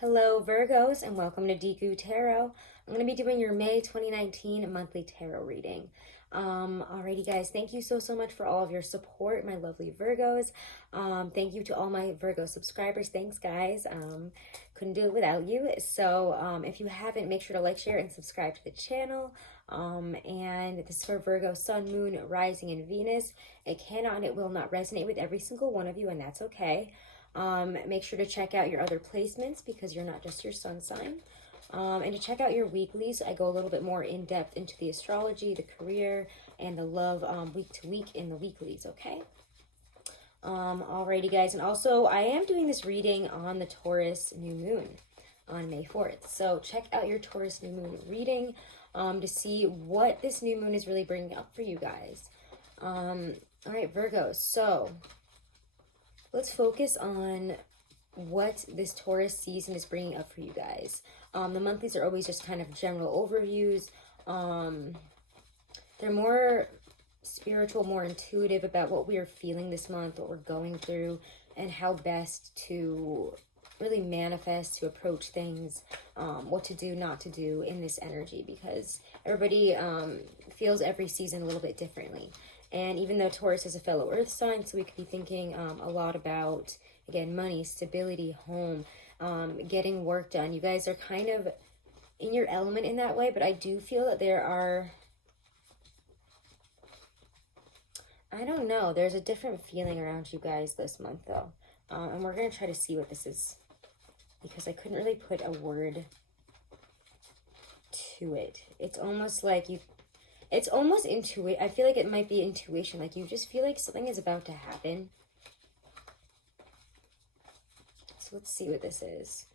Hello Virgos and welcome to Deku Tarot. I'm going to be doing your May 2019 monthly tarot reading. Alrighty guys, thank you so much for all of your support, my lovely Virgos. Thank you to all my Virgo subscribers. Thanks guys. Couldn't do it without you. So if you haven't, make sure to like, share, and subscribe to the channel. And this is for Virgo, Sun, Moon, Rising, and Venus. It cannot and it will not resonate with every single one of you, and that's okay. Make sure to check out your other placements because you're not just your sun sign. And to check out your weeklies, I go a little bit more in depth into the astrology, the career, and the love week to week in the weeklies, okay? Alrighty guys, and also I am doing this reading on the Taurus new moon on May 4th. So check out your Taurus new moon reading to see what this new moon is really bringing up for you guys. Alright, Virgo, so let's focus on what this Taurus season is bringing up for you guys. The monthlies are always just kind of general overviews. They're more spiritual, more intuitive about what we are feeling this month, what we're going through, and how best to really manifest, to approach things, what to do, not to do in this energy, because everybody feels every season a little bit differently. And even though Taurus is a fellow earth sign, so we could be thinking a lot about, again, money, stability, home, getting work done. You guys are kind of in your element in that way, but I do feel that there are, I don't know, there's a different feeling around you guys this month though. And we're going to try to see what this is, because I couldn't really put a word to it. It's almost like it's almost intuition. I feel like it might be intuition. Like you just feel like something is about to happen. So let's see what this is.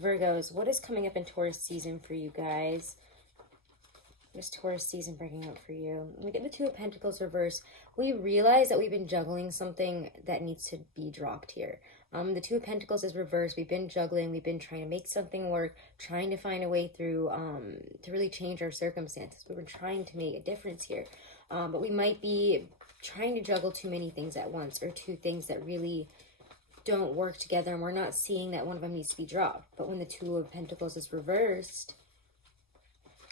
Virgos, what is coming up in Taurus season for you guys? What is Taurus season bringing up for you? We get the Two of Pentacles reversed. We realize that we've been juggling something that needs to be dropped here. The Two of Pentacles is reversed. We've been juggling. We've been trying to make something work, trying to find a way through to really change our circumstances. We've been trying to make a difference here. But we might be trying to juggle too many things at once, or two things that really don't work together, and we're not seeing that one of them needs to be dropped. But when the Two of Pentacles is reversed,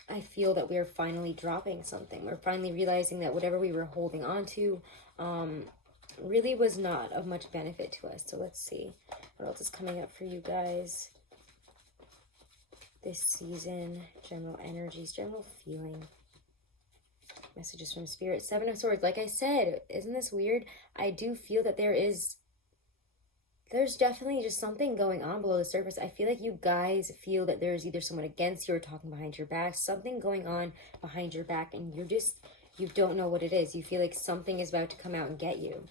I feel that we are finally dropping something. We're finally realizing that whatever we were holding on to really was not of much benefit to us. So let's see what else is coming up for you guys this season. General energies, general feeling. Messages from Spirit. Seven of Swords. Like I said, isn't this weird? I do feel that there's definitely just something going on below the surface. I feel like you guys feel that there's either someone against you or talking behind your back, something going on behind your back, and you don't know what it is. You feel like something is about to come out and get you.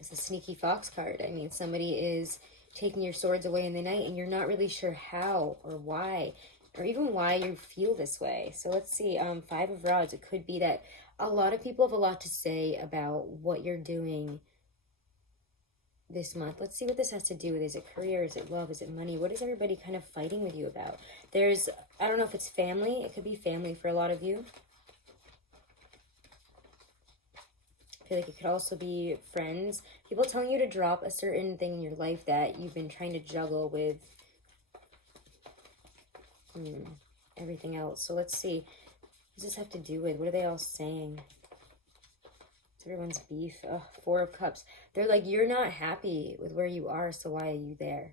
It's a sneaky fox card. I mean, somebody is taking your swords away in the night, and you're not really sure how or why, or even why you feel this way. So let's see, Five of Rods. It could be that a lot of people have a lot to say about what you're doing this month. Let's see what this has to do with. Is it career? Is it love? Is it money? What is everybody kind of fighting with you about? I don't know if it's family. It could be family for a lot of you. I feel like it could also be friends. People telling you to drop a certain thing in your life that you've been trying to juggle with everything else. So let's see. What does this have to do with? What are they all saying? Everyone's beef. Ugh, Four of Cups. They're like, you're not happy with where you are, so why are you there?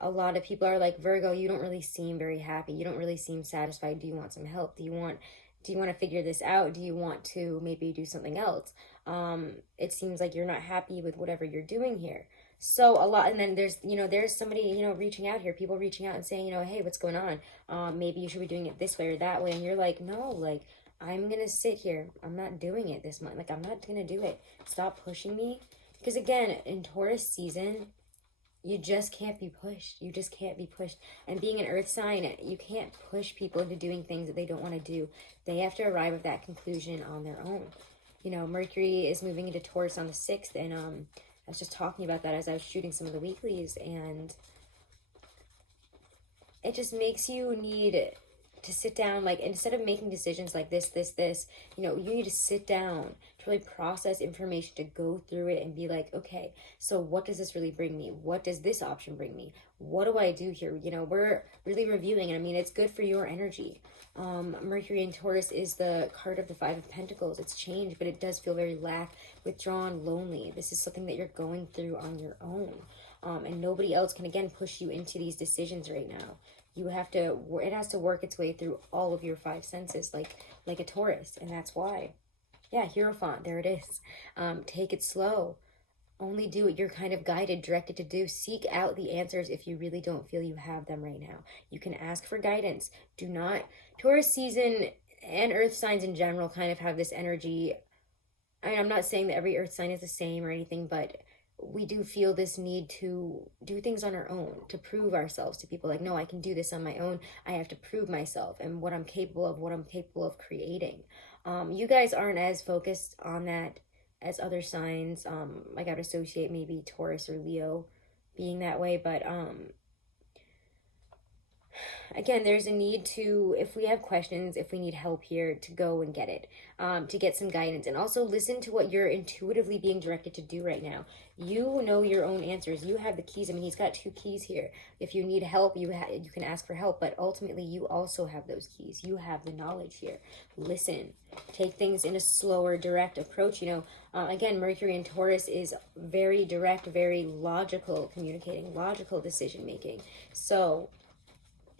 A lot of people are like, Virgo, you don't really seem very happy. You don't really seem satisfied. Do you want some help? Do you want to figure this out? Do you want to maybe do something else? It seems like you're not happy with whatever you're doing here. So a lot, and then there's somebody, reaching out here, people reaching out and saying, hey, what's going on? Maybe you should be doing it this way or that way. And you're like, no, like, I'm going to sit here. I'm not doing it this month. Like, I'm not going to do it. Stop pushing me. Because again, in Taurus season, you just can't be pushed. You just can't be pushed. And being an earth sign, you can't push people into doing things that they don't want to do. They have to arrive at that conclusion on their own. Mercury is moving into Taurus on the 6th. And I was just talking about that as I was shooting some of the weeklies. And it just makes you need to sit down, like, instead of making decisions like this, you need to sit down, really process information, to go through it and be like, okay, so what does this really bring me? What does this option bring me? What do I do here? You know, we're really reviewing, and I mean, it's good for your energy. Mercury in Taurus is the card of the Five of Pentacles. It's change, but it does feel very withdrawn, lonely. This is something that you're going through on your own. And nobody else can, again, push you into these decisions right now. You have to, it has to work its way through all of your five senses, like a Taurus. And that's why. Yeah, Hierophant, there it is. Take it slow. Only do what you're kind of guided, directed to do. Seek out the answers if you really don't feel you have them right now. You can ask for guidance. Do not, Taurus season and earth signs in general kind of have this energy. I mean, I'm not saying that every earth sign is the same or anything, but we do feel this need to do things on our own, to prove ourselves to people. Like, no, I can do this on my own. I have to prove myself and what I'm capable of creating. You guys aren't as focused on that as other signs. Like, I would associate maybe Taurus or Leo being that way, but again, there's a need to, if we have questions, if we need help here, to go and get it, to get some guidance, and also listen to what you're intuitively being directed to do right now. You know your own answers. You have the keys. I mean, he's got 2 keys here. If you need help, you can ask for help, but ultimately you also have those keys. You have the knowledge here. Listen. Take things in a slower, direct approach. You know, again, Mercury in Taurus is very direct, very logical communicating, logical decision making. So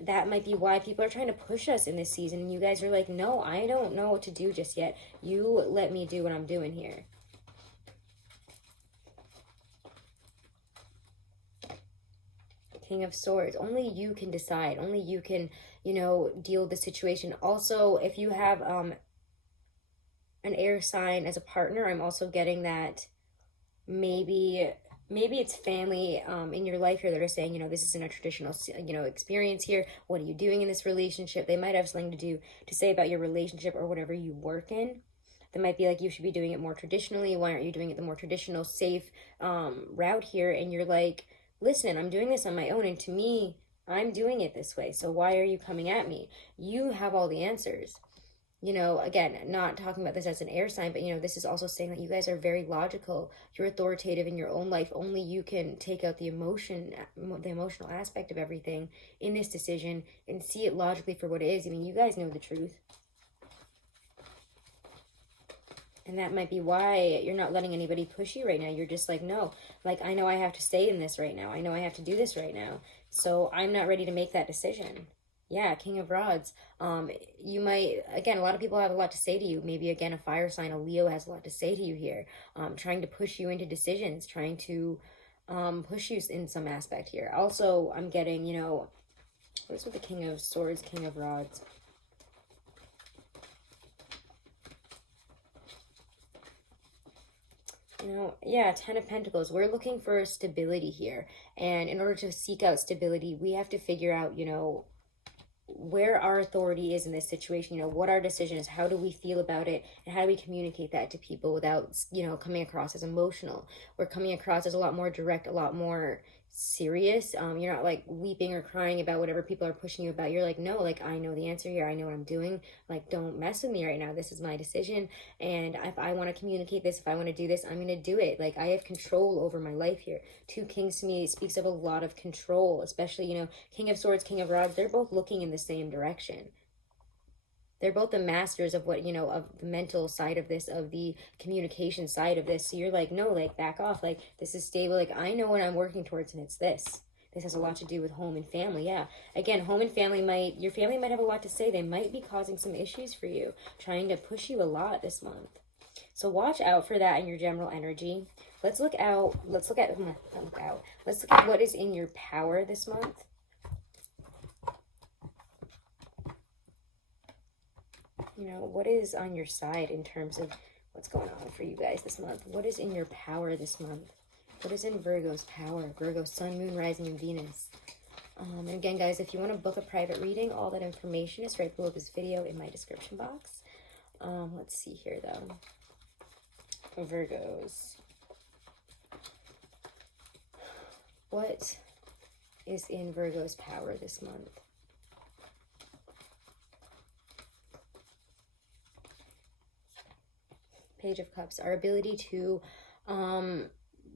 that might be why people are trying to push us in this season. And you guys are like, no, I don't know what to do just yet. You let me do what I'm doing here. King of Swords. Only you can decide. Only you can, you know, deal with the situation. Also, if you have an air sign as a partner, I'm also getting that maybe it's family in your life here that are saying, you know, this isn't a traditional, you know, experience here. What are you doing in this relationship? They might have something to say about your relationship or whatever you work in. They might be like, you should be doing it more traditionally. Why aren't you doing it the more traditional, safe route here? And you're like, listen, I'm doing this on my own. And to me, I'm doing it this way. So why are you coming at me? You have all the answers. You know, again, not talking about this as an air sign, but, you know, this is also saying that you guys are very logical. You're authoritative in your own life. Only you can take out the emotional aspect of everything in this decision and see it logically for what it is. I mean, you guys know the truth. And that might be why you're not letting anybody push you right now. You're just like, no, like, I know I have to stay in this right now. I know I have to do this right now. So I'm not ready to make that decision. Yeah, King of Rods. You might, again, a lot of people have a lot to say to you. Maybe, again, a fire sign, a Leo, has a lot to say to you here. Trying to push you into decisions, trying to push you in some aspect here. Also, I'm getting, you know, what's with the King of Swords, King of Rods? You know, yeah, 10 of Pentacles. We're looking for stability here. And in order to seek out stability, we have to figure out, you know, where our authority is in this situation, you know, what our decision is, how do we feel about it, and how do we communicate that to people without, you know, coming across as emotional. We're coming across as a lot more direct, a lot more serious. You're not like weeping or crying about whatever people are pushing you about. You're like, no, like, I know the answer here. I know what I'm doing. Like, don't mess with me right now. This is my decision. And if I want to communicate this, if I want to do this, I'm going to do it. Like, I have control over my life here. 2 Kings to me speaks of a lot of control, especially, you know, King of Swords, King of Rods. They're both looking in the same direction. They're both the masters of what, you know, of the mental side of this, of the communication side of this. So you're like, no, like, back off. Like, this is stable. Like, I know what I'm working towards, and it's this. This has a lot to do with home and family. Yeah. Again, home and family your family might have a lot to say. They might be causing some issues for you, trying to push you a lot this month. So watch out for that in your general energy. Let's look at what is in your power this month. You know, what is on your side in terms of what's going on for you guys this month? What is in your power this month? What is in Virgo's power? Virgo, Sun, Moon, Rising, and Venus. And again, guys, if you want to book a private reading, all that information is right below this video in my description box. Let's see here, though. Virgos. What is in Virgo's power this month? Page of Cups. Our ability to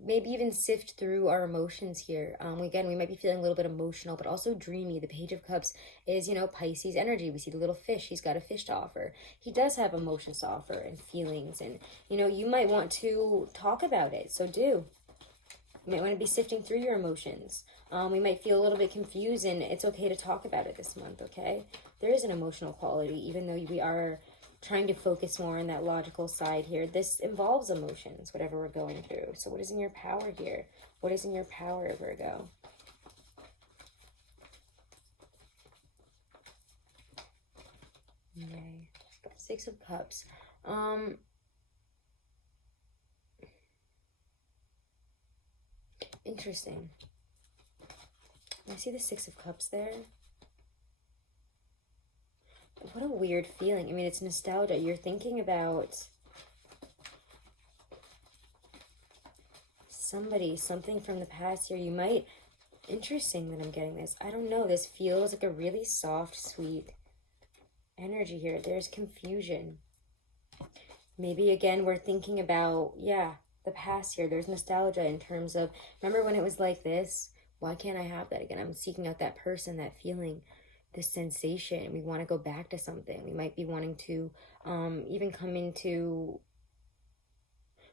maybe even sift through our emotions here. Again, we might be feeling a little bit emotional, but also dreamy. The Page of Cups is, you know, Pisces energy. We see the little fish. He's got a fish to offer. He does have emotions to offer and feelings. And, you know, you might want to talk about it. So do. You might want to be sifting through your emotions. We might feel a little bit confused, and it's okay to talk about it this month, okay? There is an emotional quality, even though we are trying to focus more on that logical side here. This involves emotions, whatever we're going through. So what is in your power here? What is in your power, Virgo? Okay. Six of Cups. Interesting. I see the Six of Cups there. What a weird feeling. I mean, it's nostalgia. You're thinking about somebody, something from the past here. You might... Interesting that I'm getting this. I don't know. This feels like a really soft, sweet energy here. There's confusion. Maybe, again, we're thinking about, yeah, the past here. There's nostalgia in terms of, remember when it was like this? Why can't I have that again? I'm seeking out that person, that feeling, this sensation. We want to go back to something. We might be wanting to even come into,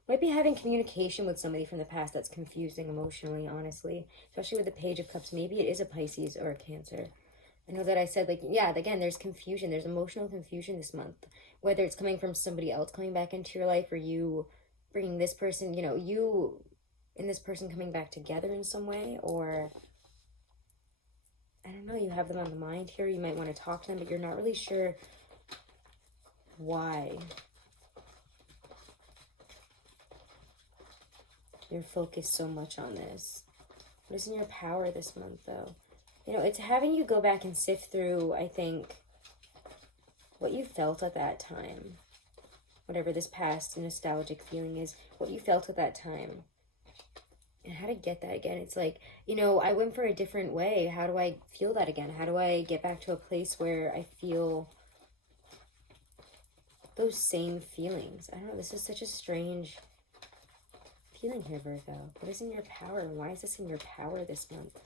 might be having communication with somebody from the past that's confusing emotionally, honestly. Especially with the Page of Cups. Maybe it is a Pisces or a Cancer. I know that I said, like, yeah, again, there's confusion. There's emotional confusion this month. Whether it's coming from somebody else coming back into your life, or you bringing this person, you know, you and this person coming back together in some way, or I don't know, you have them on the mind here. You might want to talk to them, but you're not really sure why. You're focused so much on this. What is in your power this month, though? You know, it's having you go back and sift through, I think, what you felt at that time. Whatever this past nostalgic feeling is, what you felt at that time. And how to get that again. It's like, you know, I went for a different way. How do I feel that again? How do I get back to a place where I feel those same feelings? I don't know. This is such a strange feeling here, Virgo. What is in your power? And why is this in your power this month?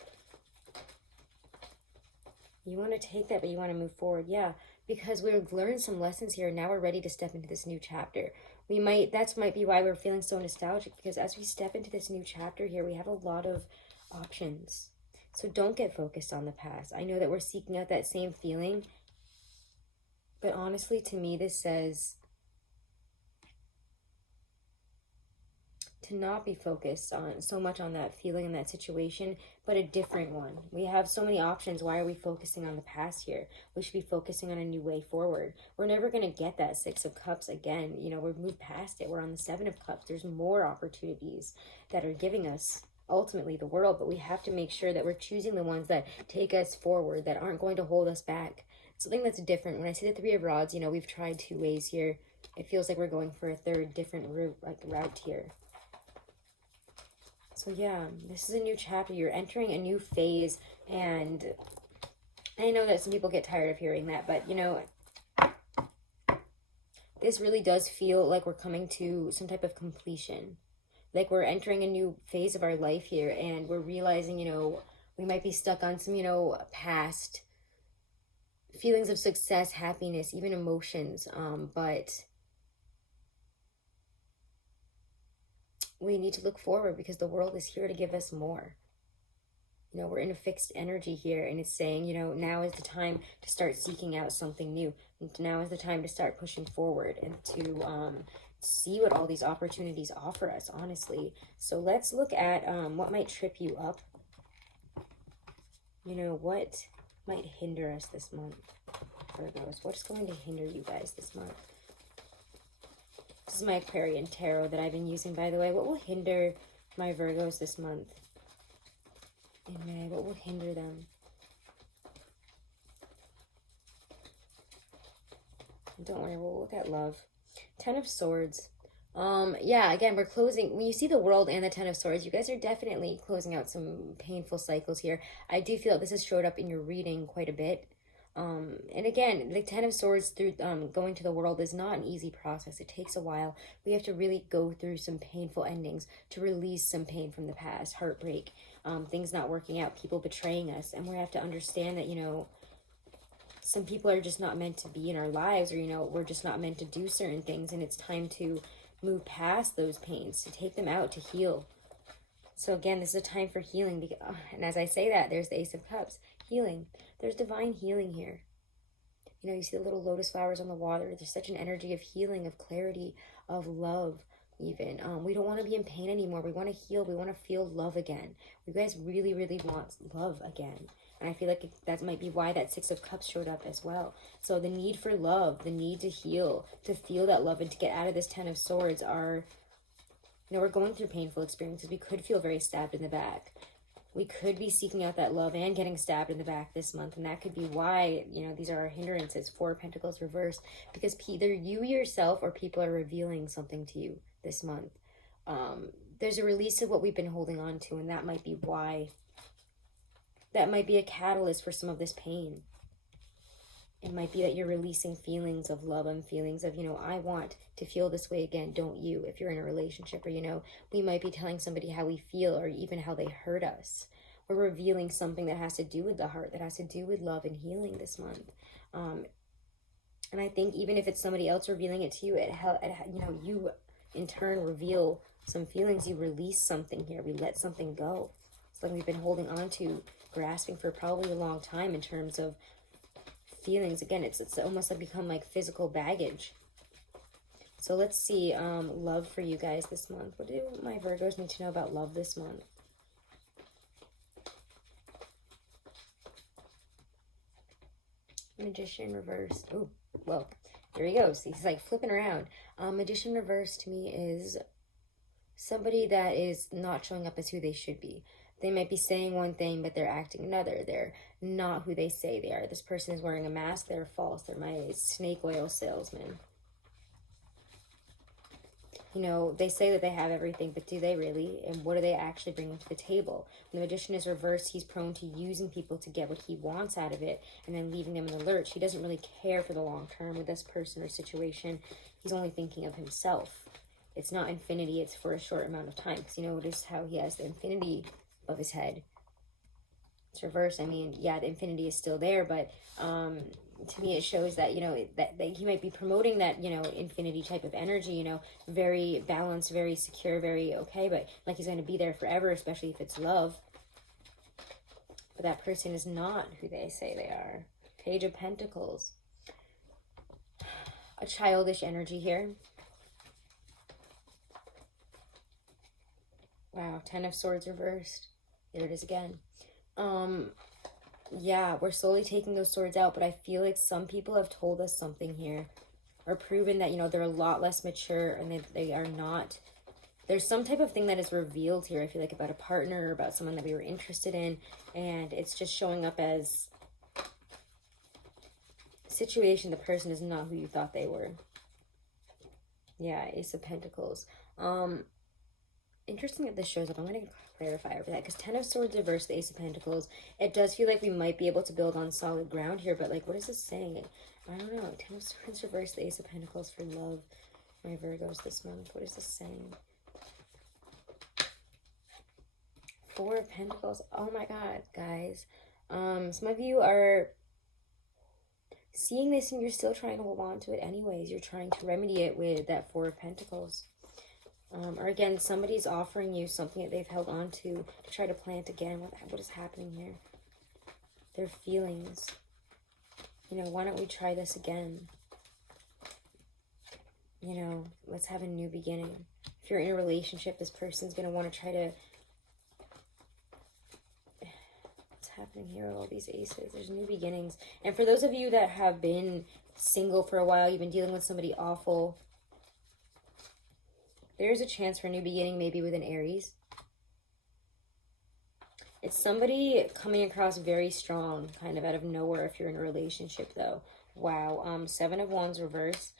You want to take that, but you want to move forward. Yeah, because we've learned some lessons here. And now we're ready to step into this new chapter. That might be why we're feeling so nostalgic, because as we step into this new chapter here, we have a lot of options. So don't get focused on the past. I know that we're seeking out that same feeling, but honestly, to me, this says to not be focused on so much on that feeling and that situation, but a different one. We have so many options. Why are we focusing on the past here? We should be focusing on a new way forward. We're never going to get that Six of Cups again. You know, we've moved past it. We're on the Seven of Cups. There's more opportunities that are giving us ultimately the world, but we have to make sure that we're choosing the ones that take us forward, that aren't going to hold us back. Something that's different. When I see the Three of Rods, you know, we've tried two ways here. It feels like we're going for a third different route here. So yeah, this is a new chapter. You're entering a new phase, and I know that some people get tired of hearing that, but you know, this really does feel like we're coming to some type of completion. Like we're entering a new phase of our life here, and we're realizing, you know, we might be stuck on some, you know, past feelings of success, happiness, even emotions, but we need to look forward because the world is here to give us more. You know, we're in a fixed energy here, and it's saying, you know, now is the time to start seeking out something new. Now is the time to start pushing forward and to see what all these opportunities offer us, honestly. So let's look at what might trip you up. You know, what might hinder us this month, Virgos? What's going to hinder you guys this month? This is my Aquarian Tarot that I've been using, by the way. What will hinder my Virgos this month? In May, what will hinder them? Don't worry, we'll look at love. Ten of Swords. Yeah, again, we're closing. When you see the World and the Ten of Swords, you guys are definitely closing out some painful cycles here. I do feel that this has showed up in your reading quite a bit. And again, the Ten of Swords through going to the world is not an easy process. It takes a while. We have to really go through some painful endings to release some pain from the past, heartbreak, things not working out, people betraying us. And we have to understand that, you know, some people are just not meant to be in our lives, or, you know, we're just not meant to do certain things. And it's time to move past those pains, to take them out, to heal. So again, this is a time for healing. And as I say that, there's the Ace of Cups, healing. There's divine healing here. You know, you see the little lotus flowers on the water. There's such an energy of healing, of clarity, of love even. We don't want to be in pain anymore. We want to heal. We want to feel love again. You guys really, really want love again. And I feel like that might be why that Six of Cups showed up as well. So the need for love, the need to heal, to feel that love, and to get out of this Ten of Swords are, you know, we're going through painful experiences. We could feel very stabbed in the back. We could be seeking out that love and getting stabbed in the back this month. And that could be why, you know, these are our hindrances. Four of Pentacles reversed. Because either you yourself or people are revealing something to you this month. There's a release of what we've been holding on to. And that might be why. That might be a catalyst for some of this pain. It might be that you're releasing feelings of love and feelings of, you know, I want to feel this way again, don't you? If you're in a relationship, or, you know, we might be telling somebody how we feel, or even how they hurt us. We're revealing something that has to do with the heart, that has to do with love and healing this month. And I think even if it's somebody else revealing it to you, you know, you in turn reveal some feelings. You release something here. We let something go. It's like we've been holding on to, grasping for probably a long time in terms of feelings. Again, it's almost like become like physical baggage. So let's see love for you guys this month. What do my Virgos need to know about love this month? Magician reversed. Oh, well, there he goes. He's like flipping around. Magician reversed to me is somebody that is not showing up as who they should be. They might be saying one thing, but they're acting another. They're not who they say they are. This person is wearing a mask. They're false. They're my snake oil salesman. You know, they say that they have everything, but do they really? And what are they actually bringing to the table? When the Magician is reversed, he's prone to using people to get what he wants out of it and then leaving them in the lurch. He doesn't really care for the long term with this person or situation. He's only thinking of himself. It's not infinity. It's for a short amount of time. Because you notice how he has the infinity of his head. It's reversed. I mean, yeah, the infinity is still there, but to me it shows that, you know, that he might be promoting that, you know, infinity type of energy, you know, very balanced, very secure, very okay, but like he's going to be there forever, especially if it's love. But that person is not who they say they are. Page of Pentacles. A childish energy here. Wow, Ten of Swords reversed. There it is again. Yeah, we're slowly taking those swords out, but I feel like some people have told us something here, or proven that, you know, they're a lot less mature, and they are not. There's some type of thing that is revealed here, I feel like, about a partner or about someone that we were interested in, and it's just showing up as a situation. The person is not who you thought they were. Yeah, Ace of Pentacles. Interesting that this shows up. I'm going to clarify over that, because Ten of Swords reversed, the Ace of Pentacles. It does feel like we might be able to build on solid ground here, but like, what is this saying? I don't know. Ten of Swords reversed, the Ace of Pentacles for love. My Virgos this month. What is this saying? Four of Pentacles. Oh my God, guys. Some of you are seeing this and you're still trying to hold on to it anyways. You're trying to remedy it with that Four of Pentacles. Or again, somebody's offering you something that they've held on to try to plant again. What is happening here? Their feelings. You know, why don't we try this again? You know, let's have a new beginning. If you're in a relationship, this person's going to want to try to... What's happening here with all these aces? There's new beginnings. And for those of you that have been single for a while, you've been dealing with somebody awful, there's a chance for a new beginning, maybe with an Aries. It's somebody coming across very strong, kind of out of nowhere if you're in a relationship, though. Wow. Seven of Wands reverse.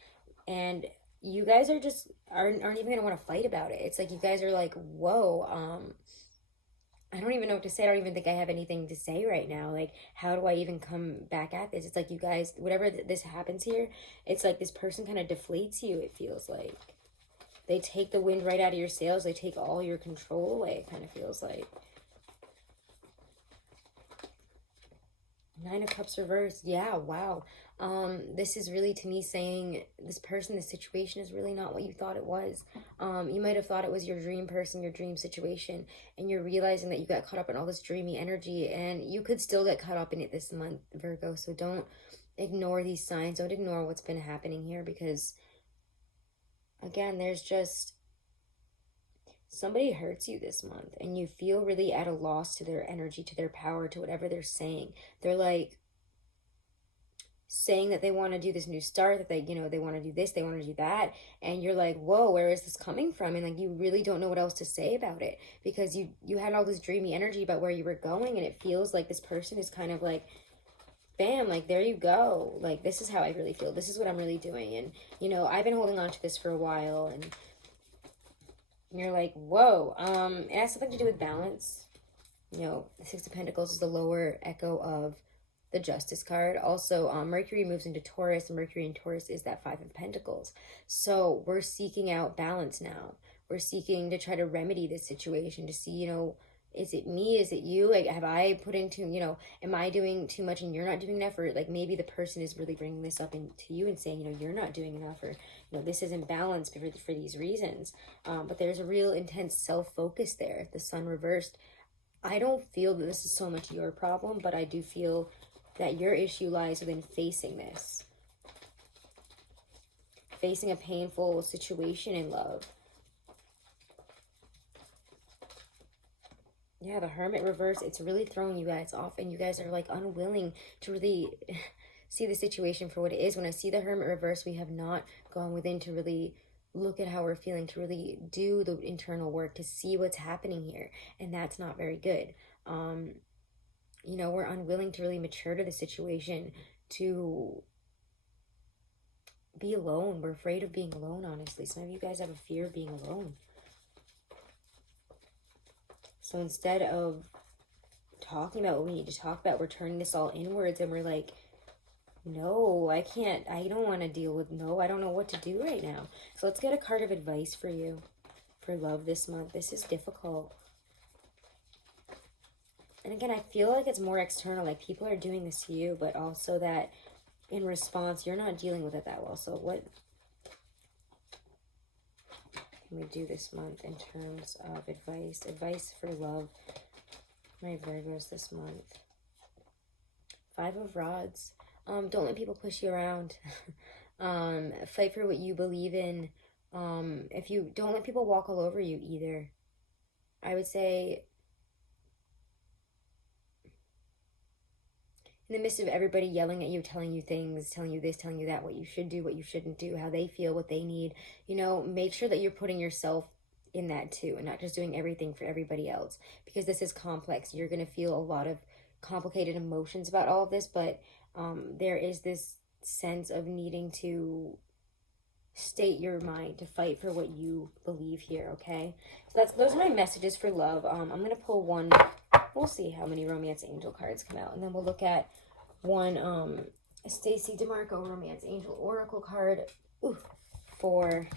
And you guys are just, aren't even going to want to fight about it. It's like you guys are like, whoa. I don't even know what to say. I don't even think I have anything to say right now. Like, how do I even come back at this? It's like, you guys, whatever this happens here, it's like this person kind of deflates you, it feels like. They take the wind right out of your sails. They take all your control away, it kind of feels like. Nine of Cups reversed. Yeah, wow. This is really, to me, saying this person, this situation is really not what you thought it was. You might have thought it was your dream person, your dream situation, and you're realizing that you got caught up in all this dreamy energy, and you could still get caught up in it this month, Virgo. So don't ignore these signs. Don't ignore what's been happening here, because, again, there's just somebody hurts you this month, and you feel really at a loss to their energy, to their power, to whatever they're saying. They're like saying that they want to do this new start, that they, you know, they want to do this, they want to do that, and you're like, whoa, where is this coming from? And like, you really don't know what else to say about it, because you had all this dreamy energy about where you were going, and it feels like this person is kind of like, bam, like, there you go, like, this is how I really feel, this is what I'm really doing. And, you know, I've been holding on to this for a while, and you're like, whoa. It has something to do with balance. You know, the Six of Pentacles is the lower echo of the Justice card. Also, Mercury moves into Taurus, and Mercury in Taurus is that Five of Pentacles. So we're seeking out balance now. We're seeking to try to remedy this situation, to see, you know, is it me? Is it you? Like, have I put into, you know, am I doing too much and you're not doing enough? Or like, maybe the person is really bringing this up to you and saying, you know, you're not doing enough, or, you know, this isn't balanced for these reasons. But there's a real intense self-focus there. The Sun reversed. I don't feel that this is so much your problem, but I do feel that your issue lies within facing this. Facing a painful situation in love. Yeah, the Hermit reverse, it's really throwing you guys off, and you guys are like unwilling to really see the situation for what it is. When I see the Hermit reverse, we have not gone within to really look at how we're feeling, to really do the internal work, to see what's happening here, and that's not very good. You know, we're unwilling to really mature to the situation, to be alone. We're afraid of being alone, honestly. Some of you guys have a fear of being alone. So instead of talking about what we need to talk about, we're turning this all inwards, and we're like, no, I can't, I don't want to deal with, no, I don't know what to do right now. So let's get a card of advice for you for love this month. This is difficult. And again, I feel like it's more external, like people are doing this to you, but also that in response, you're not dealing with it that well. So what can we do this month in terms of advice? Advice for love, my Virgos this month. Five of Rods. Don't let people push you around. Fight for what you believe in. If you don't let people walk all over you either. I would say, in the midst of everybody yelling at you, telling you things, telling you this, telling you that, what you should do, what you shouldn't do, how they feel, what they need, you know, make sure that you're putting yourself in that too, and not just doing everything for everybody else, because this is complex. You're going to feel a lot of complicated emotions about all of this, but there is this sense of needing to state your mind, to fight for what you believe here, okay? So those are my messages for love. I'm going to pull one. We'll see how many Romance Angel cards come out, and then we'll look at one Stacey DeMarco Romance Angel Oracle card for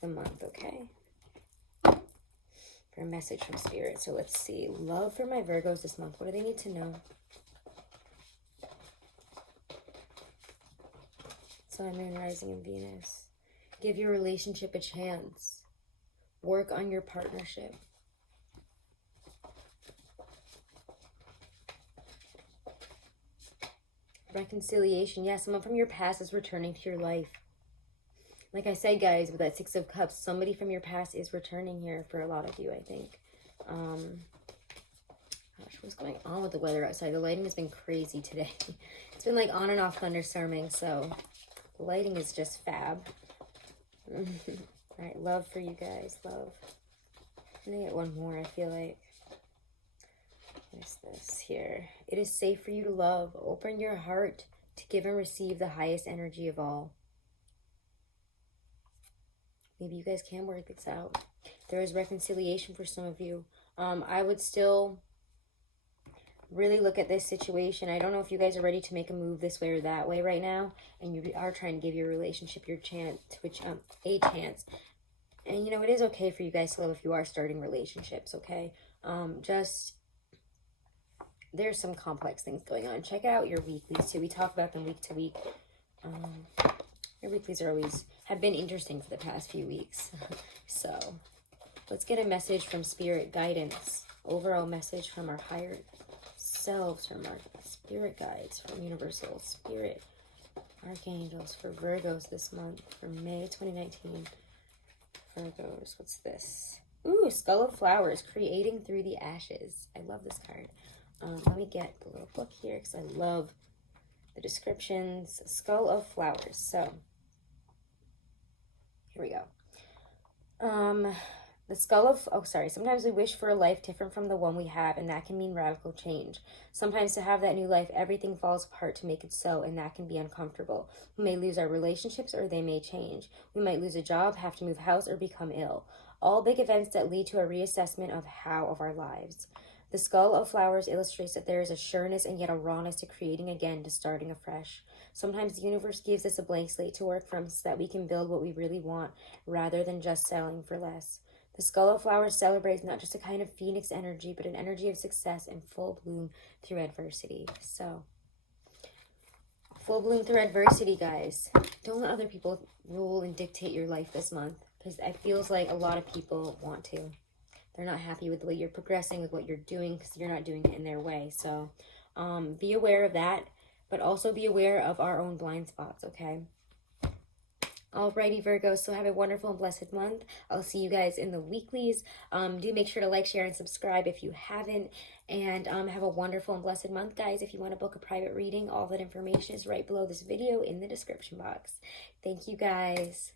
the month, okay? For a message from Spirit. So let's see. Love for my Virgos this month. What do they need to know? Sun, Moon, Rising, and Venus. Give your relationship a chance. Work on your partnership. Reconciliation. Yeah, someone from your past is returning to your life. Like I said, guys, with that Six of Cups, somebody from your past is returning here for a lot of you, I think. Gosh, what's going on with the weather outside? The lighting has been crazy today. It's been like on and off thunderstorming, so the lighting is just fab. All right, love for you guys. Love. I'm gonna get one more, I feel like. What is this here? It is safe for you to love. Open your heart to give and receive the highest energy of all. Maybe you guys can work this out. There is reconciliation for some of you. I would still really look at this situation. I don't know if you guys are ready to make a move this way or that way right now, and you are trying to give your relationship your chance, a chance. And you know, it is okay for you guys to love if you are starting relationships, okay? Just, there's some complex things going on. Check out your weeklies too. We talk about them week to week. Your weeklies have been interesting for the past few weeks. So let's get a message from Spirit guidance. Overall message from our higher selves, from our spirit guides, from Universal Spirit, Archangels for Virgos this month, for May 2019. Virgos, what's this? Ooh, Skull of Flowers, creating through the ashes. I love this card. Let me get the little book here because I love the descriptions. Skull of Flowers. So, here we go. The skull of, sometimes we wish for a life different from the one we have, and that can mean radical change. Sometimes to have that new life, everything falls apart to make it so, and that can be uncomfortable. We may lose our relationships, or they may change. We might lose a job, have to move house, or become ill. All big events that lead to a reassessment of our lives. The Skull of Flowers illustrates that there is a sureness and yet a rawness to creating again, to starting afresh. Sometimes the universe gives us a blank slate to work from so that we can build what we really want, rather than just settling for less. The Skull of Flowers celebrates not just a kind of phoenix energy, but an energy of success and full bloom through adversity. So, full bloom through adversity, guys. Don't let other people rule and dictate your life this month, because it feels like a lot of people want to. They're not happy with the way you're progressing, with what you're doing, because you're not doing it in their way. So, be aware of that, but also be aware of our own blind spots, okay? Alrighty, Virgo, so have a wonderful and blessed month. I'll see you guys in the weeklies. Do make sure to like, share, and subscribe if you haven't. And have a wonderful and blessed month, guys. If you want to book a private reading, all that information is right below this video in the description box. Thank you, guys.